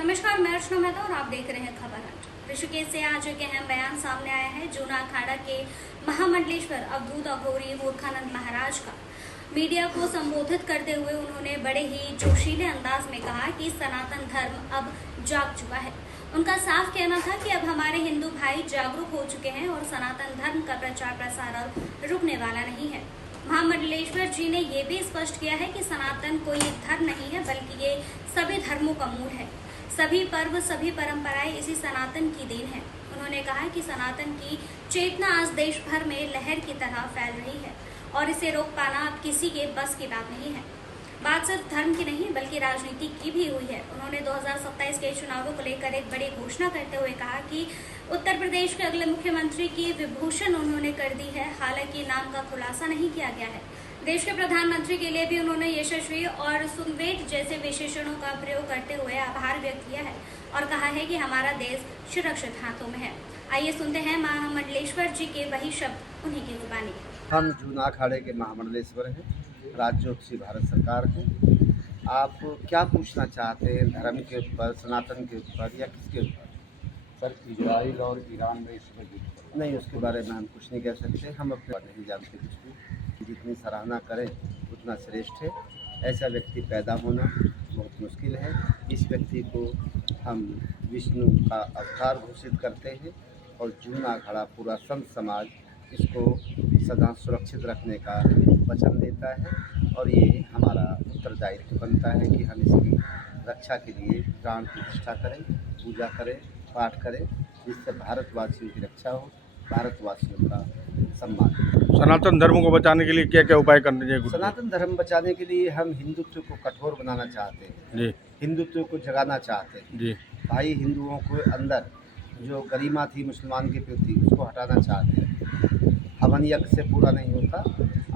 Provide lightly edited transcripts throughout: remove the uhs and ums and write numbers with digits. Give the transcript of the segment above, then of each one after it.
नमस्कार, मैं अर्चना मेहता और आप देख रहे हैं खबर हट। ऋषिकेश से आज एक अहम बयान सामने आया है। जूना अखाड़ा के महामंडलेश्वर अवधूत अघोरी मूर्खानंद महाराज का मीडिया को संबोधित करते हुए उन्होंने बड़े ही जोशीले अंदाज में कहा कि सनातन धर्म अब जाग चुका है। उनका साफ कहना था कि अब हमारे हिंदू भाई जागरूक हो चुके हैं और सनातन धर्म का प्रचार प्रसार अब रुकने वाला नहीं है। महामंडलेश्वर जी ने ये भी स्पष्ट किया है कि सनातन कोई धर्म नहीं है, बल्कि ये सभी धर्मों का मूल है। सभी पर्व, सभी परंपराएं इसी सनातन की देन है। उन्होंने कहा कि सनातन की चेतना आज देश भर में लहर की तरह फैल रही है और इसे रोक पाना अब किसी के बस की बात नहीं है। बात सिर्फ धर्म की नहीं बल्कि राजनीति की भी हुई है। उन्होंने 2027 के चुनावों को लेकर एक बड़ी घोषणा करते हुए कहा कि उत्तर प्रदेश के अगले मुख्यमंत्री की विभूषण उन्होंने कर दी है। हालांकि नाम का खुलासा नहीं किया गया है। देश के प्रधानमंत्री के लिए भी उन्होंने यशस्वी और सुनवेट जैसे विशेषणों का प्रयोग करते हुए आभार व्यक्त किया है और कहा है कि हमारा देश सुरक्षित हाथों में है। आइए सुनते हैं महामंडलेश्वर जी के वही शब्द, उन्हीं की जुबानी। हम जूना अखाड़े के महामंडलेश्वर हैं, राज्योत्सवी भारत सरकार है। आप क्या पूछना चाहते हैं, धर्म के ऊपर, सनातन के ऊपर या किसके ऊपर? सर, इजराइल और ईरान में इस वक्त युद्ध नहीं, उसके बारे में हम कुछ नहीं कह सकते। हम अपने बारे नहीं जानते कुछ भी। जितनी सराहना करें उतना श्रेष्ठ है। ऐसा व्यक्ति पैदा होना बहुत मुश्किल है। इस व्यक्ति को हम विष्णु का अवतार घोषित करते हैं और जूना अखाड़ा पूरा संत समाज इसको सदा सुरक्षित रखने का वचन देता है और ये हमारा उत्तरदायित्व बनता है कि हम इसकी रक्षा के लिए प्राण प्रतिष्ठा करें, पूजा करें, पाठ करें, जिससे भारतवासियों की रक्षा हो, भारतवासियों का सम्मान हो। सनातन धर्म को बचाने के लिए क्या क्या उपाय करने चाहिए? सनातन धर्म बचाने के लिए हम हिंदुत्व को कठोर बनाना चाहते हैं जी, हिंदुत्व को जगाना चाहते हैं जी, भाई। हिंदुओं के अंदर जो गरिमा थी मुसलमान के प्रति, उसको हटाना चाहते हैं। हवन यज्ञ से पूरा नहीं होता,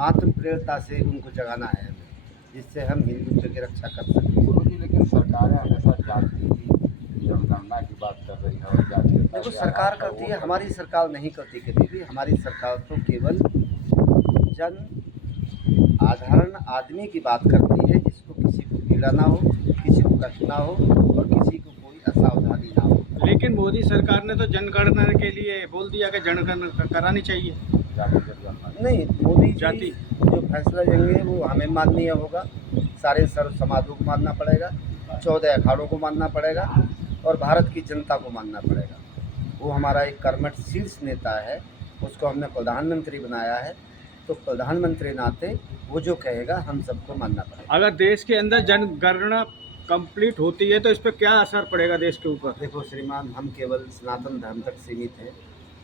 आत्म प्रेरणा से उनको जगाना है हमें, जिससे हम हिंदुत्व की रक्षा कर सकें। गुरु जी, लेकिन सरकारें हमेशा जाति की जनगणना की बात कर रही है और जाति देखो, सरकार करती है, हमारी सरकार नहीं करती कभी भी। हमारी सरकार तो केवल जन साधारण आदमी की बात करती है, जिसको किसी को पीड़ा ना हो, किसी को कष्ट ना हो और किसी को कोई असावधानी ना हो। लेकिन मोदी सरकार ने तो जनगणना के लिए बोल दिया कि जनगणना करानी चाहिए। नहीं, मोदी जी जो फैसला लेंगे वो हमें माननीय होगा। सारे सर्व समाजों को मानना पड़ेगा, 14 अखाड़ों को मानना पड़ेगा और भारत की जनता को मानना पड़ेगा। वो हमारा एक कर्मठ शीर्ष नेता है, उसको हमने प्रधानमंत्री बनाया है, तो प्रधानमंत्री नाते वो जो कहेगा हम सबको मानना पड़ेगा। अगर देश के अंदर जनगणना कंप्लीट होती है तो इस पर क्या असर पड़ेगा देश के ऊपर? देखो श्रीमान, हम केवल सनातन धर्म तक सीमित हैं,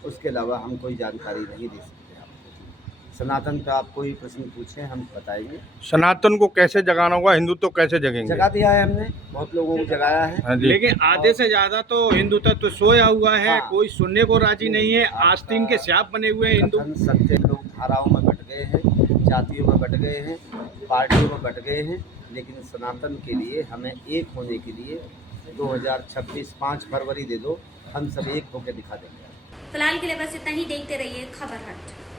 उसके अलावा हम कोई जानकारी नहीं दे सकते आपको। सनातन का आप कोई प्रश्न पूछें, हम बताएंगे। सनातन को कैसे जगाना होगा, हिंदुत्व कैसे जगेंगे? जगा दिया है हमने, बहुत लोगों को जगाया है। हाँ जी। लेकिन आधे से ज्यादा तो हिंदू तत्व सोया हुआ है। हाँ। कोई सुनने को राजी नहीं है। आस्तीन के स्याप बने हुए हैं हिंदू। कथन सत्य, लोग धाराओं में बट गए हैं, जातियों में बट गए हैं, पार्टियों में बट गए हैं, लेकिन सनातन के लिए हमें एक होने के लिए 2026 5 फरवरी दे दो, हम सब एक होकर दिखा देंगे। फिलहाल के लिए बस इतना ही। देखते रहिए खबर हट।